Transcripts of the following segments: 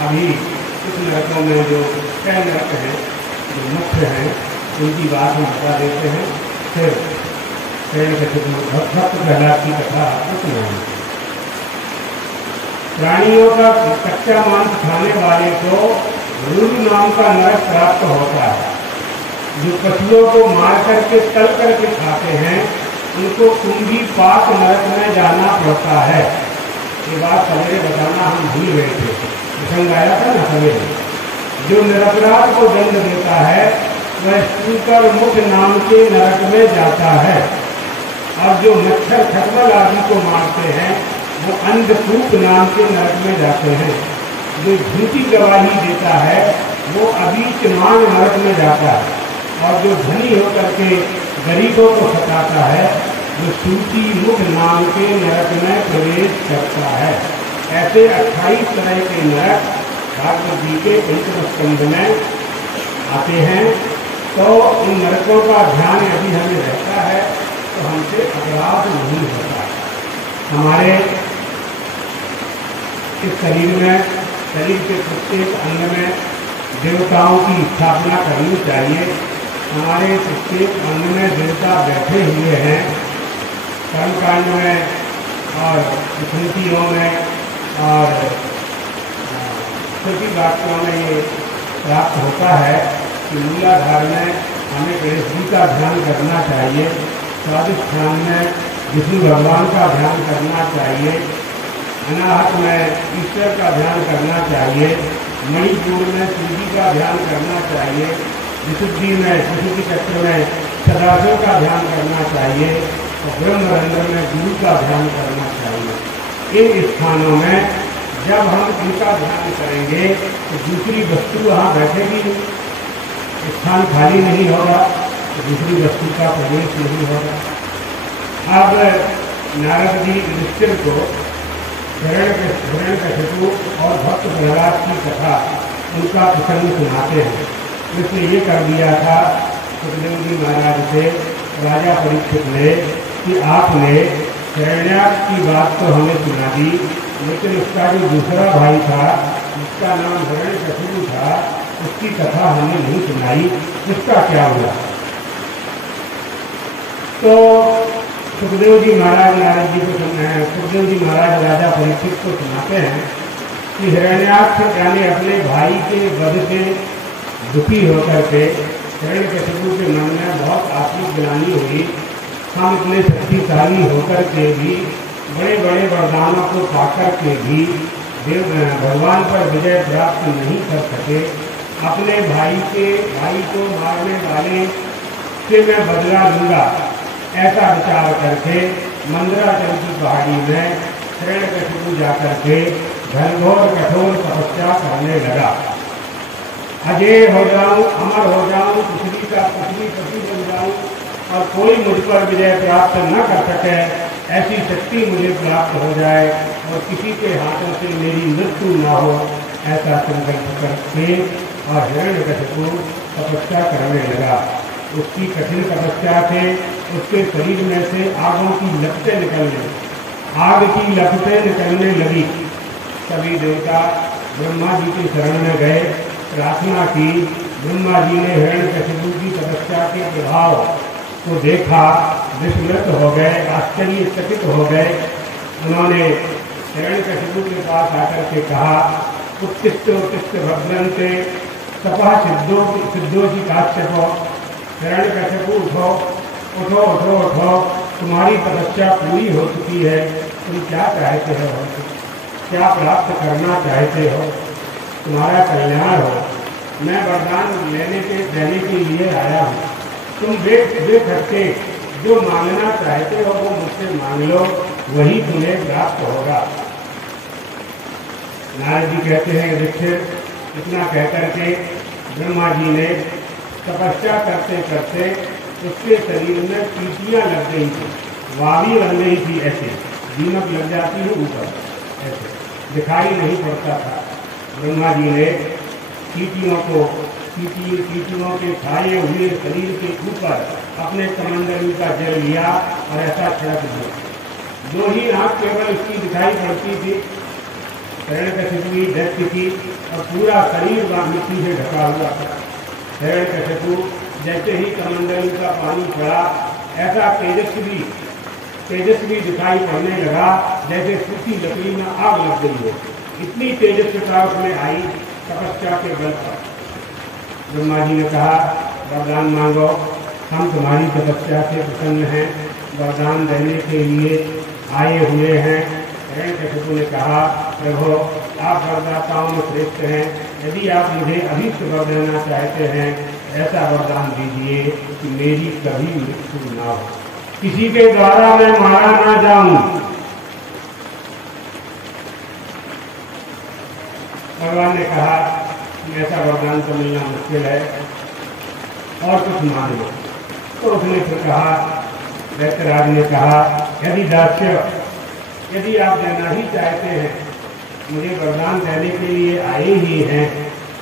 अभी कुछ नरकों में जो 6 नरक हैं, जो मुख्य हैं, उनकी बात हम बता देते हैं। फिर भक्त प्रहलाद की कथा आपको सुनाएंगे। प्राणियों का कच्चा मांस खाने वाले को रुरु नाम का नरक प्राप्त होता है। जो पशुओं को मार करके तल करके खाते हैं, उनको कुंभी पाक नरक में जाना पड़ता है। ये बात सवेरे बताना हम भूल गए थे, प्रसंग आया था ना सवेरे। जो निरपराध को दंड देता है वह शुकर मुख नाम के नरक में जाता है। और जो मच्छर खटमल आदि को मारते हैं वो अंधकूप नाम के नरक में जाते हैं। जो झूठी गवाही देता है वो अभीचमान नरक में जाता है। और जो धनी होकर के गरीबों को सताता है वो सूची मुख नाम के नरक में प्रवेश करता है। ऐसे 28 तरह के नरक भागवत जी के 5वें स्कंध में आते हैं। तो इन नरकों का ध्यान यदि हमें रहता है तो हमसे अपराध नहीं होता। हमारे इस शरीर में, शरीर के प्रत्येक अंग में देवताओं की स्थापना करनी चाहिए। हमारे प्रत्येक अंग में देवता बैठे हुए हैं। कर्मकांड में और स्मृतियों में और छोटी वाक्यों में ये प्राप्त होता है कि मूलाधार में हमें गणेश जी का ध्यान करना चाहिए। स्वादिष्ठान में विष्णु भगवान का ध्यान करना चाहिए। अनाहत में ईश्वर का ध्यान करना चाहिए। मणिपुर में शिव जी का ध्यान करना चाहिए। विशुद्धि में, विशुद्धि चक्र में सदाशिव का ध्यान करना चाहिए। और ब्रह्मरंध्र में गुरु का ध्यान करना चाहिए। इन स्थानों में जब हम इनका ध्यान करेंगे तो दूसरी वस्तु वहाँ बैठेगी, स्थान खाली नहीं होगा, तो दूसरी वस्तु का प्रवेश नहीं होगा। अब नारद जी युधिष्ठिर को हिरण्यकशिपु और भक्त प्रहलाद की कथा, उनका प्रसंग सुनाते हैं। इसलिए ये कर दिया था सुखदेव जी महाराज से राजा परीक्षित ने कि आपने हिरण्याक्ष की बात तो हमें सुना दी, लेकिन उसका जो दूसरा भाई था, उसका नाम हिरण्यकशिपु था, उसकी कथा हमें नहीं सुनाई, उसका क्या हुआ। तो सुखदेव जी महाराज नारद जी को सुखदेव जी महाराज राजा परीक्षित को सुनाते हैं कि हिरण्याक्ष यानी अपने भाई के वध से दुखी होकर के हिरण्यकशिपु के मन में बहुत आत्मिक ग्लानि हुई। हम इतने शक्तिशाली होकर के भी, बड़े बड़े वरदानों को पाकर के भी भगवान पर विजय प्राप्त नहीं कर सके। अपने भाई को मारने वाले से मैं बदला लूँगा, ऐसा विचार करके मंदराचल की पहाड़ी में हिरण्यकशिपु जाकर के घनघोर कठोर तपस्या करने लगा। अजय हो जाऊं, अमर हो जाऊं, पृथ्वी का पति बन जाऊं और कोई मुझ पर विजय प्राप्त न कर सके, ऐसी शक्ति मुझे प्राप्त हो जाए और किसी के हाथों से मेरी मृत्यु न हो, ऐसा संकल्प करके और हिरण्यकशिपु तपस्या करने लगा। उसकी कठिन तपस्या से उसके शरीर में से आगों की लपटें निकलने लगी। सभी देवता ब्रह्मा जी के शरण में गए, प्रार्थना की। ब्रह्मा जी ने हिरण्यकशिपु की तपस्या के प्रभाव को देखा, विस्मृत हो गए, आश्चर्यचकित हो गए। उन्होंने हिरण्यकशिपु के पास आकर के कहा, उत्तिष्ठ उत्तिष्ठ भद्रन्ते तपः सिद्धोषि काश्यपो। हिरण्यकशिपु उठो उठो उठो उठो, तुम्हारी तपस्या पूरी हो चुकी है। तुम क्या चाहते हो, क्या प्राप्त करना चाहते हो, तुम्हारा कल्याण हो। मैं वरदान देने के लिए आया हूँ। तुम देख करके जो मांगना चाहते हो वो मुझसे मांग लो, वही तुम्हें प्राप्त होगा। नारद जी कहते हैं युधिष्ठिर इतना कहकर के ब्रह्मा जी ने तपस्या करते करते उसके शरीर में चींटियाँ लग गई थी, वावी बन गई थी, ऐसे दीमक लग जाती है ऊपर, ऐसे दिखाई नहीं पड़ता था। ब्रह्मा जी ने चींटियों के खाए हुए शरीर के ऊपर अपने कमंडलू का जल लिया और ऐसा छिड़क दिया। दो ही आँख केवल इसकी दिखाई पड़ती थी, हिरण्यकशिपु दैत्य की और पूरा शरीर मिट्टी से ढका हुआ था। हिरण्यकशिपु जैसे ही कमंडलू का पानी पड़ा, ऐसा तेजस्वी दिखाई पड़ने लगा जैसे सूखी लकड़ी में आग लग गई हो। इतनी तेजस्विता उसमें आई तपस्या के बल पर। ब्रह्मा जी ने कहा, वरदान मांगो, हम तुम्हारी तपस्या से प्रसन्न हैं, वरदान देने के लिए आए हुए हैं। हिरण्यकशिपु ने कहा, प्रभु आप वरदाताओं में श्रेष्ठ हैं, यदि आप मुझे अभीष्ट वर देना चाहते हैं, ऐसा वरदान दीजिए कि मेरी कभी मृत्यु ना हो, किसी के द्वारा मैं मारा ना जाऊं। भगवान ने कहा कि ऐसा वरदान तो मिलना मुश्किल है, और कुछ मान लो। तो उसने फिर कहा, दैत्यराज ने कहा, यदि आप देना ही चाहते हैं, मुझे वरदान देने के लिए आए ही हैं,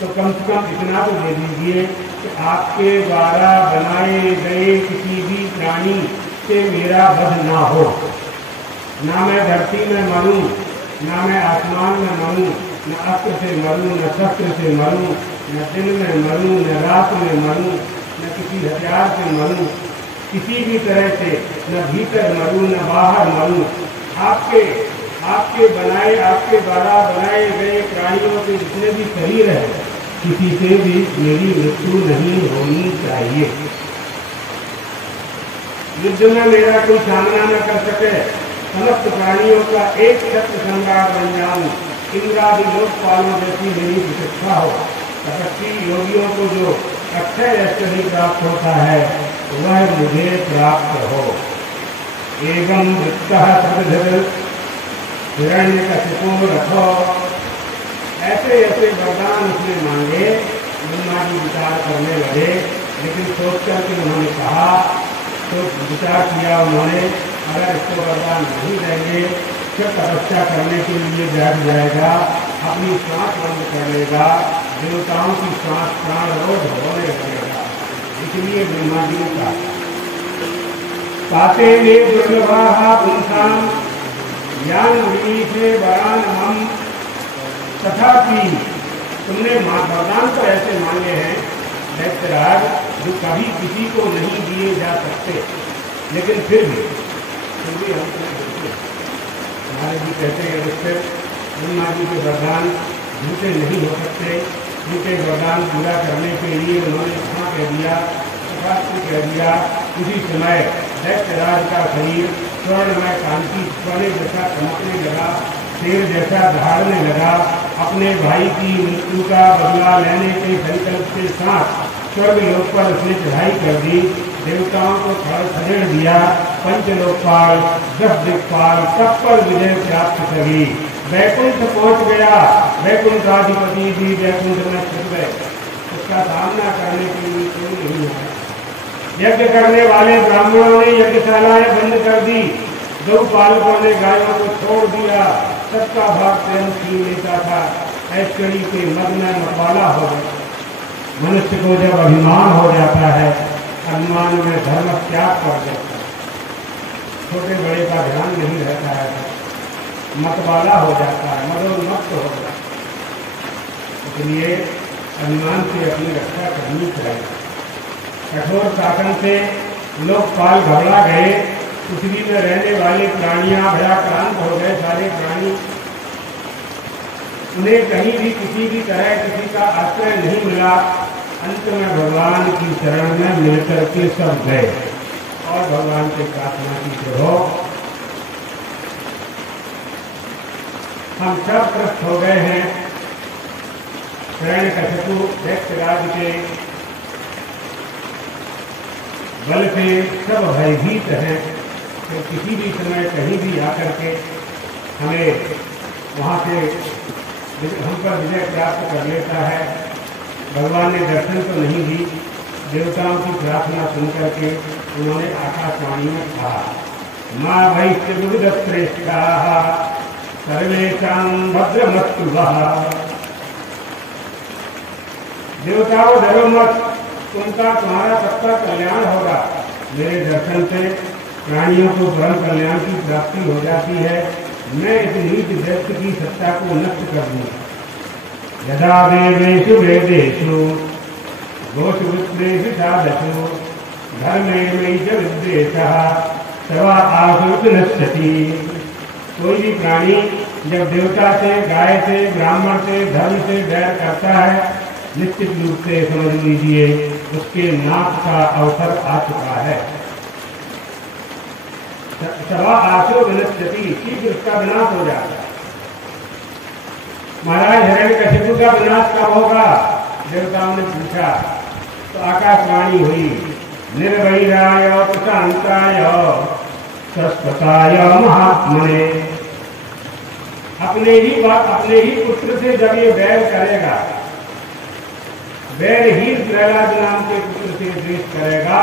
तो कम से कम इतना तो दे दीजिए कि आपके द्वारा बनाए गए किसी भी प्राणी से मेरा वध ना हो। ना मैं धरती में मरूं, ना मैं आसमान में मरूं, न अस्त्र से मरूं, न शस्त्र से मरूं, न दिन में मरूं, न रात में मरूं, न किसी हथियार से मरूं, किसी भी तरह से न भीतर मरूं न बाहर मरूं। आपके द्वारा बनाए गए प्राणियों के जितने भी शरीर है, किसी से भी मेरी मृत्यु नहीं होनी चाहिए। युद्ध में मेरा कोई सामना न कर सके, समस्त प्राणियों का एक छत्र संगार बन जाऊं, इंद्रादि लोकपालों जैसी मेरी प्रतीक्षा हो। तपस्वी योगियों को जो अक्षय ऐश्वर्य प्राप्त होता है, वह मुझे प्राप्त हो। एवं वृत्तः तदधर हिरण्यकशिपु रथो। ऐसे ऐसे वरदान उसने मांगे। ब्रह्मा जी विचार करने लगे, लेकिन सोच करके उन्होंने कहा, तो विचार किया उन्होंने, अगर इसको वरदान नहीं देंगे फिर तपस्या करने के लिए बैठ जाएगा, अपनी सांस बंद कर लेगा, देवताओं की सांस प्राण रोध होने लगेगा। इसलिए ब्रह्मा जी ने कहा, पाते ने दुर्लभा पुंसाम ज्ञान विनीते वरान हम। तथापि तुमने वरदान तो ऐसे मांगे हैं दैत्यराज, जो कभी किसी को नहीं दिए जा सकते, लेकिन फिर भी हम देखते हमारे जी कहते हैं रिश्ते ब्रह्मा जी के वरदान झूठे नहीं हो सकते। उनके वरदान पूरा करने के लिए उन्होंने कहाँ कह दिया, कह दिया। उसी समय दैत्यराज का शरीर स्वर्णमय कांति सोने जैसा चमकने लगा, शेर जैसा दहाड़ने लगा। अपने भाई की मृत्यु का बदला लेने के संकल्प के साथ स्वर्ग लोक पर उसने चढ़ाई कर दी, देवताओं को खदेड़ दिया। पंचलोकपाल 10 दिक्पाल सब पर विजय प्राप्त करी, वैकुंठ पहुंच गया। वैकुंठाधिपति भी वैकुंठ में छिप गए, उसका सामना करने के लिए कोई नहीं है। यज्ञ करने वाले ब्राह्मणों ने यज्ञशालाएं बंद कर दी, गौपालकों ने गायों को छोड़ दिया। सबका भाग स्वयं छीन लेता था, ऐश्वर्य के मद में मतवाला हो गया। मनुष्य को जब अभिमान हो जाता है, अभिमान में धर्म त्याग कर देता है, छोटे बड़े का ध्यान नहीं रहता है, मतवाला हो जाता है, मदोन्मत्त हो जाता है। इसलिए अभिमान से अपनी रक्षा करनी चाहिए। कठोर शासन से लोकपाल घबरा गए, पृथ्वी में रहने वाले प्राणियां भयाक्रांत हो गए। सारे प्राणी, उन्हें कहीं भी किसी भी तरह किसी का आश्रय नहीं मिला। अंत में भगवान की शरण में मिलकर के सब गए और भगवान से प्रार्थना की, हो हम सब त्रस्त हो गए हैं। हिरण्यकशिपु दैत्यराज के बल से सब भयभीत हैं, तो किसी भी समय कहीं भी आकर के हमें वहाँ से हम पर विजय प्राप्त कर लेता है। भगवान ने दर्शन तो नहीं दी, देवताओं की प्रार्थना सुनकर के उन्होंने आकाशवाणी में कहा, माँ वैश्य श्रेष्ठा सर्वेषां भद्रमस्तु वः। देवताओं डरो मत, उनका तुम्हारा सबका कल्याण होगा। मेरे दर्शन से प्राणियों को परम कल्याण की प्राप्ति हो जाती है। मैं इस नीच व्यक्ति की सत्ता को नष्ट कर दूंगा। यदा देवेषु वेदेषु दोषु विप्रेषु साधसु धर्मे मयि च विद्वेषः तवा आसुत नश्यति। कोई भी प्राणी जब देवता से, गाय से, ब्राह्मण से, धर्म से बैर करता है, निश्चित रूप से समझ लीजिए उसके नाश का अवसर आ चुका है। सवा आसुर विनश्यति, शीघ्र उसका विनाश हो जाता है। महाराज हिरण्यकशिपु का विनाश कब होगा? देवताओं ने पूछा तो आकाशवाणी हुई, निर्वैराय प्रशांताय शाश्वताय महात्मने। अपने ही पुत्र से जब ये बैर करेगा, बैरहीन प्रहलाद नाम के पुत्र से द्वेष करेगा,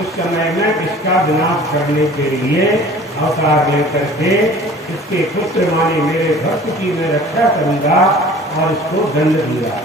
उस समय में इसका विनाश करने के लिए अवतार लेकर के इसके पुत्र माने मेरे भक्त की मैं रक्षा करूंगा और इसको दंड दूंगा।